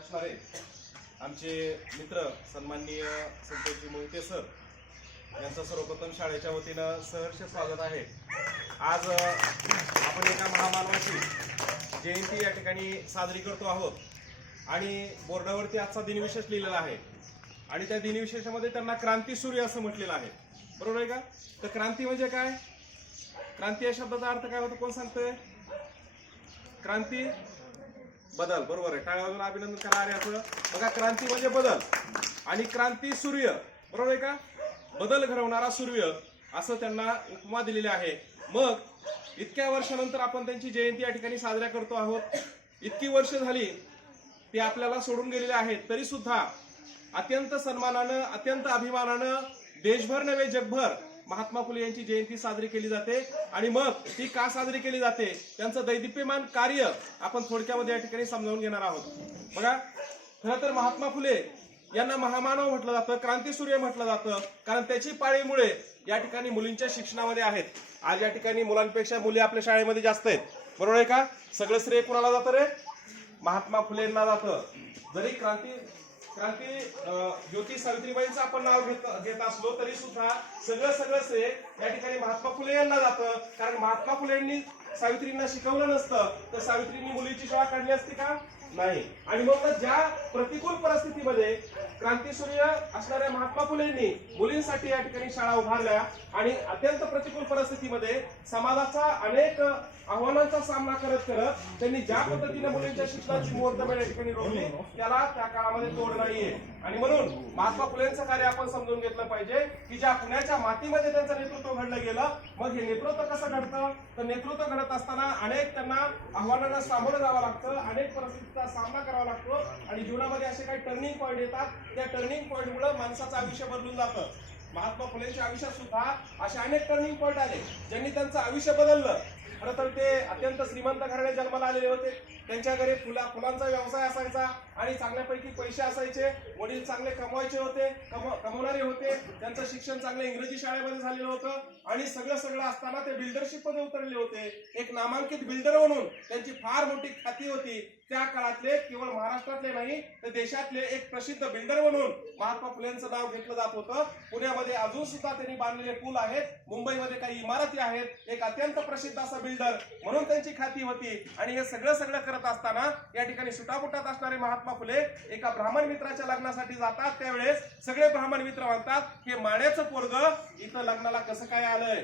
असणारे आमचे मित्र सन्माननीय संतोषजी मोहिते सर यांचं सर्वप्रथम शाळेच्या वतीनं सहर्ष स्वागत आहे। आज आपण एका महामानवाची जयंती या ठिकाणी साजरी करतो आहोत आणि बोर्डावरती आजचा दिनविशेष लिहिलेला आहे आणि त्या दिनविशेषामध्ये त्यांना क्रांतीसूर्य असं म्हटलेलं आहे। बरोबर आहे का? तर क्रांती म्हणजे काय? क्रांती या शब्दाचा अर्थ काय होतो? कोण सांगतोय? क्रांती बदल। बरोबर आहे, टाळ्या वाजवून अभिनंदन करा। अरे असं बघा, क्रांती म्हणजे बदल आणि क्रांती सूर्य, बरोबर आहे का? बदल घडवणारा सूर्य असं त्यांना उपमा दिलेली आहे। मग इतक्या वर्षानंतर आपण त्यांची जयंती या ठिकाणी साजऱ्या करतो आहोत। इतकी वर्ष झाली ते आपल्याला सोडून गेलेले आहेत, तरी सुद्धा अत्यंत सन्मानानं, अत्यंत अभिमानानं देशभर नव्हे जगभर महात्मा फुले यांची जयंती साजरी केली जाते। आणि मग ती का साजरी केली जाते, त्यांचं दैदिप्यमान कार्य आपण थोडक्यामध्ये या ठिकाणी समजावून घेणार आहोत। बघा, खरं तर महात्मा फुले यांना महामानव म्हटलं जातं, क्रांतीसूर्य म्हटलं जातं, कारण त्याची पाळीमुळे या ठिकाणी मुलींच्या शिक्षणामध्ये आहेत। आज या ठिकाणी मुलांपेक्षा मुली आपल्या शाळेमध्ये जास्त आहेत, बरोबर आहे का? सगळं श्रेय कुणाला जातं रे? महात्मा फुलेंना जातं। जरी क्रांती ज्योती सावित्रीबाईंचं आपण नाव घेत असलो तरी सुद्धा सगळं श्रेय या ठिकाणी महात्मा फुले यांना जातं, कारण महात्मा फुलेंनी सावित्रींना शिकवलं नसतं तर सावित्रींनी मुलीची शाळा काढली असती का? नाही। आणि मग ज्या प्रतिकूल परिस्थितीमध्ये क्रांतीसूर्य असणाऱ्या महात्मा फुलेंनी मुलींसाठी या ठिकाणी शाळा उभारल्या आणि अत्यंत प्रतिकूल परिस्थितीमध्ये समाजाचा अनेक आव्हानांचा सामना करत त्यांनी ज्या पद्धतीने मुलींच्या शिक्षणाची मुहूर्तमेढ या ठिकाणी रोवली, त्याला त्या काळामध्ये तोड नाहीये। आणि म्हणून महात्मा फुलेंचं कार्य आपण समजून घेतलं पाहिजे की ज्या पुण्याच्या मातीमध्ये त्यांचं नेतृत्व घडलं गेलं। मग हे नेतृत्व कसं घडतं? तर नेतृत्व घडत असताना अनेक त्यांना आव्हानांना सामोरं जावं लागतं, अनेक परिस्थितीचा सामना करावा लागतो आणि जीवनामध्ये असे काही टर्निंग पॉईंट येतात। त्या टर्निंग पॉईंटमुळे माणसाचं आयुष्य बदलून जातं। महात्मा फुलेंच्या आयुष्यात सुद्धा असे अनेक टर्निंग पॉईंट आले ज्यांनी त्यांचं आयुष्य बदललं। खरं तर ते अत्यंत श्रीमंत घराणे जन्माला आलेले होते। त्यांच्या घरी फुलांचा व्यवसाय असायचा आणि चांगल्यापैकी पैसे असायचे। वडील चांगले कमवायचे होते, कमवणारे होते। त्यांचं शिक्षण चांगलं इंग्रजी शाळेमध्ये झालेलं होतं आणि सगळं असताना ते बिल्डरशिप मध्ये उतरले होते। एक नामांकित बिल्डर म्हणून त्यांची फार मोठी ख्याती होती। त्या काळातले केवळ महाराष्ट्रातले नाही तर देशातले एक प्रसिद्ध बिल्डर म्हणून महात्मा फुलेंचं नाव घेतलं जात होतं। पुण्यामध्ये अजून सुद्धा त्यांनी बांधलेले पूल आहेत, मुंबईमध्ये काही इमारती आहेत। एक अत्यंत प्रसिद्ध असा बिल्डर म्हणून त्यांची ख्याती होती। आणि हे सगळं करत असताना या ठिकाणी सुटापुटात असणारे महात्मा फुले एका ब्राह्मण मित्राच्या लग्नासाठी जातात। त्यावेळेस सगळे ब्राह्मण मित्र म्हणतात, हे माण्याचं पोरग इथं लग्नाला कसं काय आलंय?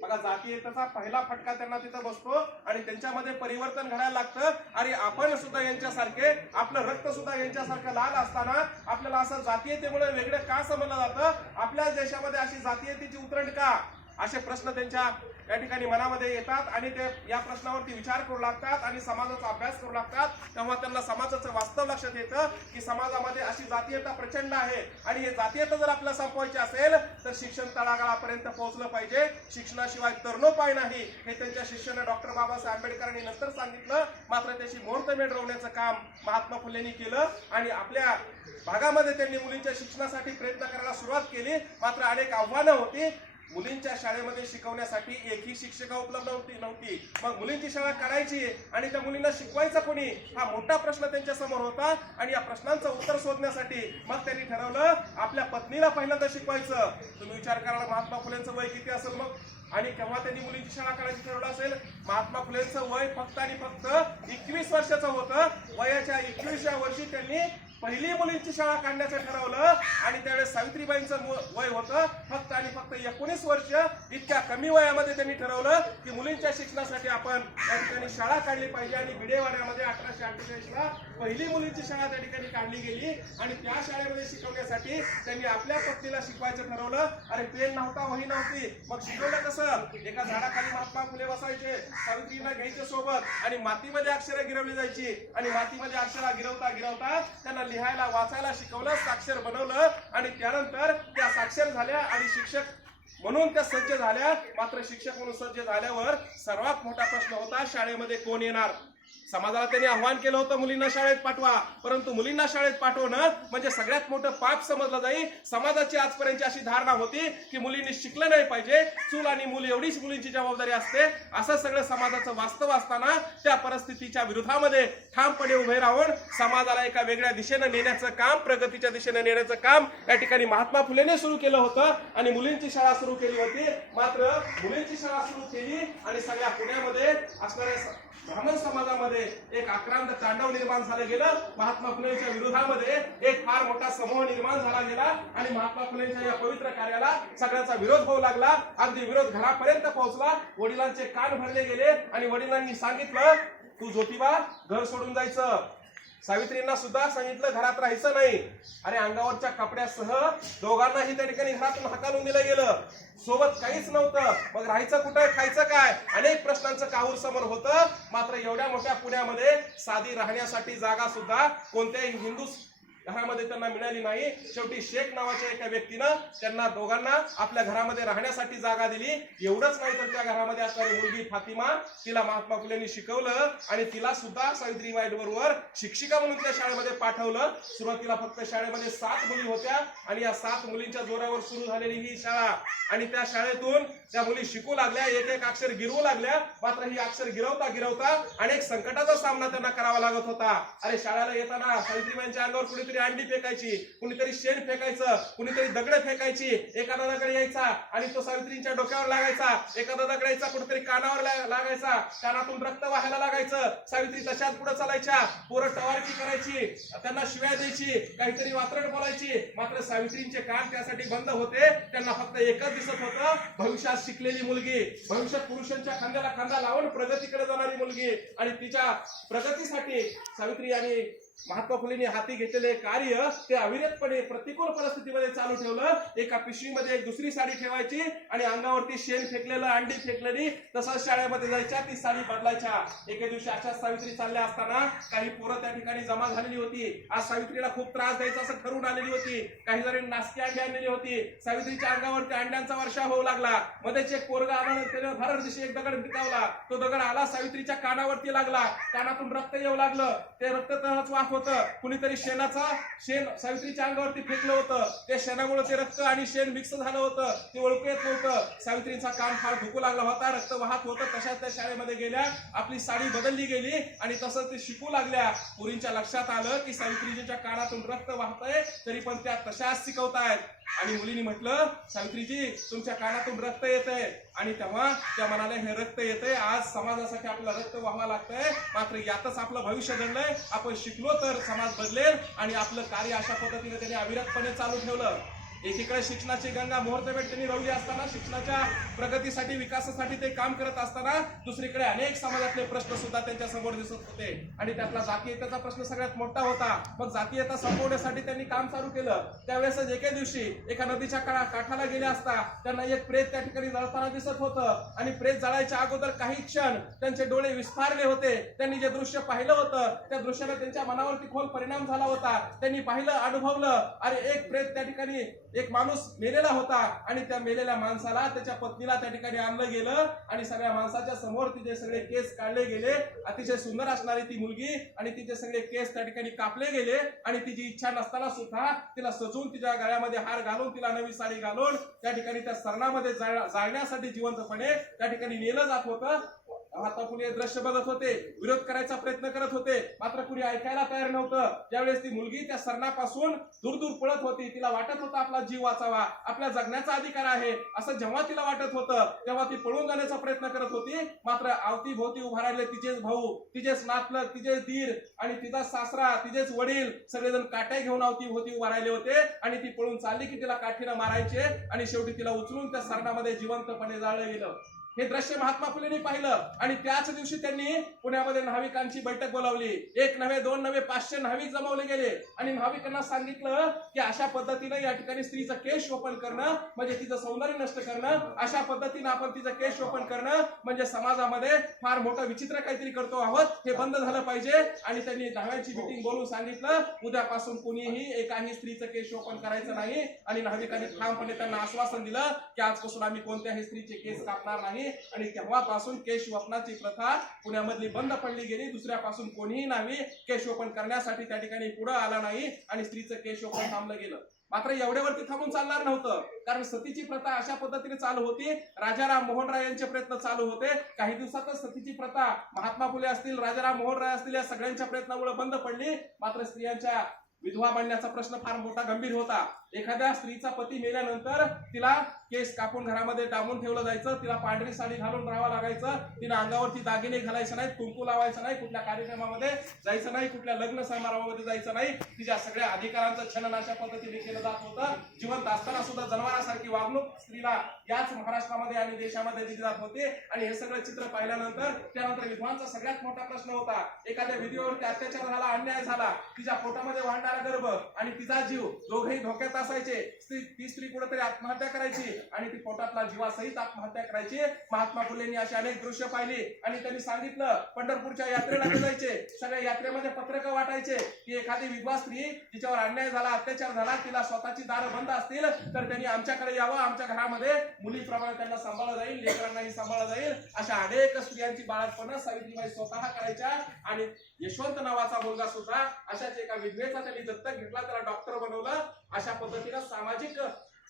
बघा, जातीयतेचा पहिला फटका त्यांना तिथं बसतो आणि त्यांच्यामध्ये परिवर्तन घडायला लागतं। अरे आपण सुद्धा यांच्यासारखे, आपलं रक्त सुद्धा यांच्यासारखं लाल असताना आपल्याला असं जातीयतेमुळे वेगळं का समजलं जातं? आपल्या देशामध्ये अशी जातीयतेची उतरंड का? असे प्रश्न त्यांच्या या ठिकाणी मनामध्ये येतात आणि ते या प्रश्नावरती विचार करू लागतात आणि समाजाचा अभ्यास करू लागतात। तेव्हा त्यांना समाजाचं वास्तव लक्षात येतं की समाजामध्ये अशी जातीयता प्रचंड आहे आणि हे जातीयता जर आपल्याला संपवायची असेल तर शिक्षण तळागाळापर्यंत पोहोचलं पाहिजे। शिक्षणाशिवाय तरणोपाय नाही, हे त्यांच्या शिष्याने डॉक्टर बाबासाहेब आंबेडकरांनी नंतर सांगितलं। मात्र त्याची मुहूर्तमेढ रोवण्याचं काम महात्मा फुलेंनी केलं आणि आपल्या भागामध्ये त्यांनी मुलींच्या शिक्षणासाठी प्रयत्न करायला सुरुवात केली। मात्र अनेक आव्हानं होती। मुलींच्या शाळेमध्ये शिकवण्यासाठी एकही शिक्षिका उपलब्ध नव्हती। मग मुलींची शाळा काढायची आणि त्या मुलींना शिकवायचं कोणी, हा मोठा प्रश्न त्यांच्या समोर होता। आणि या प्रश्नांचं उत्तर शोधण्यासाठी मग त्यांनी ठरवलं आपल्या पत्नीला पहिल्यांदा शिकवायचं। तुम्ही विचार करा, महात्मा फुलेंचं वय किती असेल मग? आणि केव्हा त्यांनी मुलींची शाळा काढायची ठरवलं असेल? महात्मा फुलेंचं वय फक्त आणि फक्त 21 वर्षाचं होतं। वयाच्या 21व्या वर्षी त्यांनी पहिली मुलींची शाळा काढण्याचं ठरवलं आणि त्यावेळेस सावित्रीबाईंचं वय होतं फक्त आणि फक्त 19 वर्ष। इतक्या कमी वयामध्ये त्यांनी ठरवलं की मुलींच्या शिक्षणासाठी आपण त्या ठिकाणी शाळा काढली पाहिजे आणि भिडेवाड्यामध्ये 1848ला पहिली मुलींची शाळा त्या ठिकाणी काढली गेली। आणि त्या शाळेमध्ये शिकवण्यासाठी त्यांनी आपल्या पत्नीला शिकवायचं ठरवलं। अरे पेन नव्हता, वही नव्हती, मग शिकवलं कसं? एका झाडाखाली महात्मा फुले बसायचे, सावित्रीला घ्यायचे सोबत आणि मातीमध्ये अक्षरं गिरवली जायची आणि मातीमध्ये अक्षरा गिरवता त्यांना लिहायला वाचायला शिकवलं, साक्षर बनवलं आणि त्यानंतर त्या साक्षर झाल्या आणि शिक्षक म्हणून त्या सज्ज झाल्या। मात्र शिक्षक म्हणून सज्ज झाल्यावर सर्वात मोठा प्रश्न होता, शाळेमध्ये कोण येणार? समाजाला त्यांनी आव्हान केलं होतं मुलींना शाळेत पाठवा, परंतु मुलींना शाळेत पाठवणं म्हणजे सगळ्यात मोठं पाप समजलं जाईल. समाजाची आजपर्यंत अशी धारणा होती की मुलींनी शिकलं नाही पाहिजे, चूल आणि मूल एवढीच मुलींची जबाबदारी असते. असं सगळं समाजाचं वास्तव असताना त्या परिस्थितीच्या विरोधामध्ये ठामपणे उभे राहून समाजाला एका वेगळ्या दिशेने नेण्याचं काम, प्रगतीच्या दिशेने नेण्याचं काम या ठिकाणी महात्मा फुलेने सुरू केलं होतं आणि मुलींची शाळा सुरू केली होती. मात्र मुलींची शाळा सुरू केली आणि सगळ्या पुण्यामध्ये असणाऱ्या ब्राह्मण समाजामध्ये एक आक्रांत तांडव निर्माण झालं गेलं. महात्मा फुलेंच्या विरोधामध्ये एक फार मोठा समूह निर्माण झाला गेला आणि महात्मा फुलेंच्या या पवित्र कार्याला सगळ्यांचा विरोध होऊ लागला. अगदी विरोध घरापर्यंत पोहोचला. वडिलांचे कान भरले गेले आणि वडिलांनी सांगितलं, तू ज्योतिबा घर सोडून जायचं. सावित्रींना सुद्धा सांगितलं घरात राहायचं नाही. अरे अंगावरच्या कपड्यासह दोघांनाही त्या ठिकाणी घरातून हकालून दिलं गेलं. सोबत काहीच नव्हतं. मग राहायचं कुठं, खायचं काय, अनेक प्रश्नांचं काहूर समोर होतं. मात्र एवढ्या मोठ्या पुण्यामध्ये साधी राहण्यासाठी जागा सुद्धा कोणत्याही हिंदू घरामध्ये त्यांना मिळाली नाही. शेवटी शेख नावाच्या एका व्यक्तीनं त्यांना दोघांना आपल्या घरामध्ये राहण्यासाठी जागा दिली. एवढंच नाही तर त्या घरामध्ये असणारी मुलगी फातिमा, तिला महात्मा फुलेंनी शिकवलं आणि तिला सुद्धा सावित्रीबाई बरोबर शिक्षिका म्हणून त्या शाळेमध्ये पाठवलं. सुरुवातीला फक्त शाळेमध्ये 7 मुली होत्या आणि या 7 मुलींच्या जोरावर सुरू झालेली ही शाळा आणि त्या शाळेतून त्या मुली शिकू लागल्या, एक एक अक्षर गिरवू लागल्या. मात्र ही अक्षर गिरवता गिरवता अनेक संकटाचा सामना त्यांना करावा लागत होता. अरे शाळेला येताना सावित्रीबाईंच्या अंगावर कुणीतरी अंडी फेकायची, कुणीतरी शेण फेकायचं, कुणीतरी दगड फेकायची. एखादा दगड यायचा आणि तो सावित्रींच्या डोक्यावर लागायचा, एखादा दगड यायचा कुठेतरी कानावर लागायचा, कानातून रक्त वाहायला लागायचं. सावित्री तशाच पुढे चालायच्या. पोरं टवारकी करायची, त्यांना शिव्या द्यायची, काहीतरी वात्रट बोलायची. मात्र सावित्रींचे कान त्यासाठी बंद होते. त्यांना फक्त एकच दिसत होतं, भविष्यात शिकलेली मुलगी, भविष्यात पुरुषांच्या खांद्याला खांदा लावून प्रगतीकडे जाणारी मुलगी. आणि तिच्या प्रगतीसाठी सावित्री आणि महात्मा फुलेंनी हाती घेतलेले कार्य ते अविरतपणे प्रतिकूल परिस्थितीमध्ये चालू ठेवलं. एका पिशवीमध्ये एक दुसरी साडी ठेवायची आणि अंगावरती शेण फेकलेलं, अंडी फेकलेली, तसंच शाळेमध्ये जायच्या, ती साडी बदलायच्या. एके दिवशी अशाच सावित्री चालल्या असताना काही पोरं त्या ठिकाणी जमा झालेली होती. आज सावित्रीला खूप त्रास द्यायचा असं ठरवून आलेली होती. काही जणांनी नासकी अंडी आणलेली होती. सावित्रीच्या अंगावरती अंड्यांचा वर्षाव होऊ लागला. मध्येच एक पोरगा आला, त्याने भरड दिवशी एक दगड पिकावला. तो दगड आला, सावित्रीच्या कानावरती लागला. कानातून रक्त येऊ लागलं. ते रक्त तहच वाफ होतं. कुणीतरी शेण सावित्रीच्या अंगावरती फेकलं होतं. त्या शेणामुळे ते रक्त आणि शेण मिक्स झालं होतं. ते ओळखू येत नव्हतं. सावित्रीचा कान फार दुखू लागला होता, रक्त वाहत होतं. तशाच त्या शाळेमध्ये गेल्या, आपली साडी बदलली गेली आणि तसंच ते शिकू लागल्या. पुरींच्या लक्षात आलं की सावित्रीजीच्या कानातून रक्त वाहतंय, तरी पण त्या तशाच शिकवतायत. आणि मुलींनी म्हटलं, सावित्रीजी तुमच्या कानातून रक्त येतंय. आणि तेव्हा त्या म्हणाले, हे रक्त येतंय, आज समाजासाठी आपलं रक्त व्हावं लागतंय. मात्र यातच आपलं भविष्य दडलंय. आपण शिकलो तर समाज बदलेल. आणि आपलं कार्य अशा पद्धतीने त्यांनी अविरतपणे चालू ठेवलं. एकीकडे शिक्षणाची गंगा मुहूर्तमेढ त्यांनी रोवली असताना, शिक्षणाच्या प्रगतीसाठी, विकासासाठी ते काम करत असताना, दुसरीकडे अनेक समाजातले प्रश्न सुद्धा त्यांच्या समोर दिसत होते. आणि त्यातला जातीयतेचा प्रश्न सगळ्यात मोठा होता. मग जातीयता संपवण्यासाठी त्यांनी काम चालू केलं. त्यावेळेस एके दिवशी एका नदीच्या काठाला गेले असता त्यांना एक प्रेत त्या ठिकाणी जळताना दिसत होतं. आणि प्रेत जळायच्या अगोदर काही क्षण त्यांचे डोळे विस्फारले होते. त्यांनी जे दृश्य पाहिलं होतं त्या दृश्याने त्यांच्या मनावरती खोल परिणाम झाला होता. त्यांनी पाहिलं, अनुभवलं, अरे एक प्रेत त्या ठिकाणी, एक माणूस मेलेला होता आणि त्या मेलेल्या माणसाला, त्याच्या पत्नीला त्या ठिकाणी आणलं गेलं आणि सगळ्या माणसाच्या समोर तिचे सगळे केस काढले गेले. अतिशय सुंदर असणारी ती मुलगी आणि तिचे सगळे केस त्या ठिकाणी कापले गेले. आणि तिची इच्छा नसताना सुद्धा तिला सजून, तिच्या गळ्यामध्ये हार घालून, तिला नवी साडी घालून त्या ठिकाणी त्या सरणामध्ये जाळण्यासाठी जिवंतपणे त्या ठिकाणी नेलं जात होतं. महात्मा फुले दृश्य बघत होते, विरोध करायचा प्रयत्न करत होते, मात्र कुणी ऐकायला तयार नव्हतं. ज्यावेळेस ती मुलगी त्या सरणापासून दूर दूर पळत होती, तिला वाटत होतं आपला जीव वाचावा, आपल्या जगण्याचा अधिकार आहे असं जेव्हा तिला वाटत होतं, तेव्हा ती पळून जाण्याचा प्रयत्न करत होती. मात्र अवतीभोवती उभा राहिले तिचेच भाऊ, तिचेच नातलग, तिचेच दीर आणि तिचा सासरा, तिचेच वडील सगळेजण काट्या घेऊन अवतीभोवती उभा राहिले होते. आणि ती पळून चालली की तिला काठीनं मारायचे आणि शेवटी तिला उचलून त्या सरणामध्ये जिवंतपणे जाळलं गेलं. हे दृश्य महात्मा फुलेंनी पाहिलं आणि त्याच दिवशी त्यांनी पुण्यामध्ये नाविकांची बैठक बोलावली. 1 नव्हे 2 नव्हे 500 नाविक जमवले गेले आणि नाविकांना सांगितलं की अशा पद्धतीने या ठिकाणी स्त्रीचं केश शोषण करणं म्हणजे तिचं सौंदर्य नष्ट करणं, अशा पद्धतीने आपण तिचं केश शोषण करणं म्हणजे समाजामध्ये फार मोठं विचित्र काहीतरी करतो आहोत, हे बंद झालं पाहिजे. आणि त्यांनी नाविकांची मीटिंग बोलून सांगितलं, उद्यापासून कुणीही एकाही स्त्रीचं केश शोषण करायचं नाही. आणि नाविकांनी ठामपणे त्यांना आश्वासन दिलं की आजपासून आम्ही कोणत्याही स्त्रीचे केस कापणार नाही. आणि तेव्हापासून केशवपनाची प्रथा पुण्यामधली बंद पडली गेली. दुसऱ्यापासून कोणीही नाही केशवपन करण्यासाठी त्या ठिकाणी पुढे आला नाही आणि स्त्रीचं केशवपन थांबलं गेलं. मात्र एवढ्यावरती थांबून चालणार नव्हतं, कारण सतीची प्रथा अशा पद्धतीने चालू होती. राजाराम मोहन राय यांचे प्रयत्न चालू होते. काही दिवसातच सतीची प्रथा महात्मा फुले असतील, राजाराम मोहन राय असतील, या सगळ्यांच्या प्रयत्नामुळे बंद पडली. मात्र स्त्रियांच्या विधवा बनण्याचा प्रश्न फार मोठा गंभीर होता. एखाद्या स्त्रीचा पती मेल्यानंतर तिला केस कापून घरामध्ये डांबून ठेवलं जायचं, तिला पांढरी साडी घालून राहावं लागायचं, तिला अंगावरती दागिने घालायचे नाहीत, कुंकू लावायचं नाही, कुठल्या कार्यक्रमामध्ये जायचं नाही, कुठल्या लग्न समारंभामध्ये जायचं नाही. तिच्या सगळ्या अधिकारांचं छनन अशा पद्धतीने केलं जात होतं. जिवंत असताना सुद्धा जनावरांसारखी वागणूक स्त्रीला याच महाराष्ट्रामध्ये आणि देशामध्ये दिली जात होते. आणि हे सगळं चित्र पाहिल्यानंतर त्यानंतर विधवांचा सगळ्यात मोठा प्रश्न होता, एखाद्या विधवेवरती अत्याचार झाला, अन्याय झाला, तिच्या पोटामध्ये वाढणारा गर्भ आणि तिचा जीव दोघेही धोक्यात असायचे. ती स्त्री कुठेतरी आत्महत्या करायची आणि ती पोटातला जीवासहित आत्महत्या करायची. महात्मा फुलेंनी अशी अनेक दृश्य पाहिली आणि त्यांनी सांगितलं, पंढरपूरच्या यात्रेला जायचे, सगळ्या यात्रेमध्ये पत्रकं वाटायचे की एखादी विधवा स्त्री जिच्यावर अन्याय झाला, अत्याचार झाला, तिला स्वतःची दारं बंद असतील तर त्यांनी आमच्याकडे यावं, आमच्या घरामध्ये मुलीप्रमाणे त्यांना सांभाळलं जाईल, लेकरांनाही सांभाळलं जाईल. अशा अनेक स्त्रियांची बाळातपण सावित्रीबाई स्वतः करायच्या. आणि यशवंत नावाचा मुलगा सुद्धा अशाच एका विधवेचा त्यांनी दत्तक घेतला, त्याला डॉक्टर बनवलं. अशा पद्धतीनं सामाजिक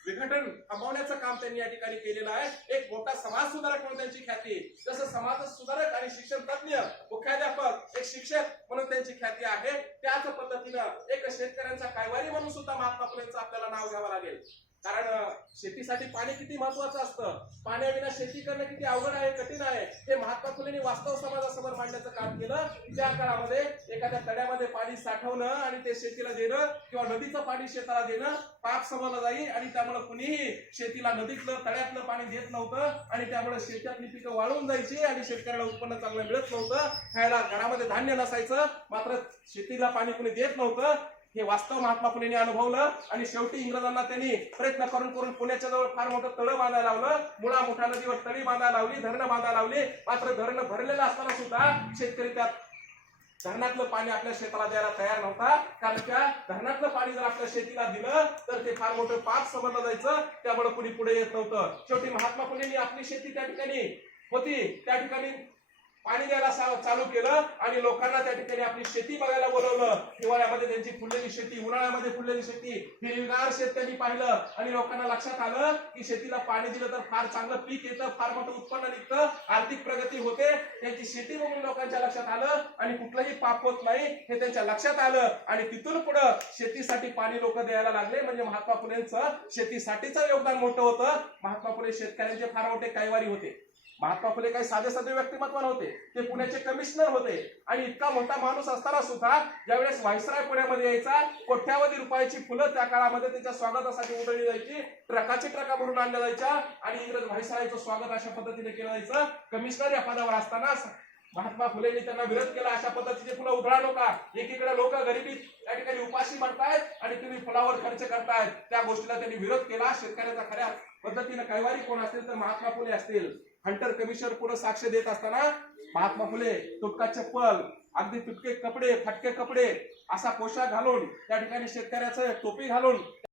विघटन थांबवण्याचं काम त्यांनी या ठिकाणी केलेलं आहे. एक मोठा समाज सुधारक म्हणून त्यांची ख्याती, जसं समाज सुधारक आणि शिक्षण तज्ञ, मुख्याध्यापक, एक शिक्षक म्हणून त्यांची ख्याती आहे, त्याच पद्धतीनं एक शेतकऱ्यांचा कायवारी म्हणून सुद्धा महात्मा फुलेंचं आपल्याला नाव घ्यावं लागेल. कारण शेतीसाठी पाणी किती महत्वाचं असतं, पाण्याविना शेती करणं किती अवघड आहे, कठीण आहे, हे महात्मा फुलेंनी वास्तव समाजासमोर मांडण्याचं काम केलं. त्या काळामध्ये एखाद्या तड्यामध्ये पाणी साठवणं आणि ते शेतीला देणं किंवा नदीचं पाणी शेताला देणं पाप समजलं जाईल आणि त्यामुळे कुणीही शेतीला नदीतलं तळ्यातलं पाणी देत नव्हतं आणि त्यामुळे शेतातली पिकं वाळून जायची आणि शेतकऱ्याला उत्पन्न चांगलं मिळत नव्हतं. खायला घरामध्ये धान्य नसायचं, मात्र शेतीला पाणी कुणी देत नव्हतं. हे वास्तव महात्मा फुलेंनी अनुभवलं आणि शेवटी इंग्रजांना त्यांनी प्रयत्न करून करून पुण्याच्या जवळ फार मोठं तळं बांधायला लावलं. मुळा मोठा नदीवर तळी बांधायला लावली, धरणं बांधायला लावली. मात्र धरणं भरलेलं असताना सुद्धा शेतकरी त्या धरणातलं पाणी आपल्या शेताला द्यायला तयार नव्हता, कारण त्या धरणातलं पाणी जर आपल्या शेतीला दिलं तर ते फार मोठं पाप समजलं जायचं. त्यामुळे कुणी पुढे येत नव्हतं. शेवटी महात्मा फुलेंनी आपली शेती त्या ठिकाणी होती त्या ठिकाणी पाणी द्यायला चालू केलं आणि लोकांना त्या ठिकाणी आपली शेती बघायला बोलवलं. हिवाळ्यामध्ये त्यांची फुललेली शेती, उन्हाळ्यामध्ये फुललेली शेती, हिरवीगार शेत त्यांनी पाहिलं आणि लोकांना लक्षात आलं की शेतीला पाणी दिलं तर फार चांगलं पीक येतं, फार मोठं उत्पन्न निघतं, आर्थिक प्रगती होते. त्यांची शेती बघून लोकांच्या लक्षात आलं आणि कुठलंही पाप होत नाही हे त्यांच्या लक्षात आलं आणि तिथून पुढे शेतीसाठी पाणी लोक द्यायला लागले. म्हणजे महात्मा फुलेंचं शेतीसाठीचं योगदान मोठं होतं. महात्मा फुले शेतकऱ्यांचे फार मोठे कायवारी होते. महात्मा फुले काही साधे साधे व्यक्तिमत्व नव्हते, ते पुण्याचे कमिशनर होते. आणि इतका मोठा माणूस असताना सुद्धा ज्यावेळेस व्हाईसराय पुण्यामध्ये यायचा, कोट्यावधी रुपयाची फुलं त्या काळामध्ये त्याच्या स्वागतासाठी उधळली जायची, ट्रकाची ट्रका भरून आणल्या जायच्या आणि इंग्रज व्हाईसरायचं स्वागत अशा पद्धतीने केलं जायचं. कमिशनर या पदावर असताना महात्मा फुलेंनी त्यांना विरोध केला, अशा पद्धतीचे फुलं उधळा नका, एकीकडे लोक गरिबी त्या ठिकाणी उपाशी मारतायत आणि तुम्ही फुलावर खर्च करतायत. त्या गोष्टीला त्यांनी विरोध केला. शेतकऱ्याचा खऱ्या पद्धतीने कैवारी कोण असतील तर महात्मा फुले असतील. हंटर कमिशनर पुढे साक्ष देत असताना महात्मा फुले तुटका चप्पल, अगदी तुटके कपडे, फटके कपडे असा पोशाख घालून त्या ठिकाणी शेतकऱ्याचं टोपी घालून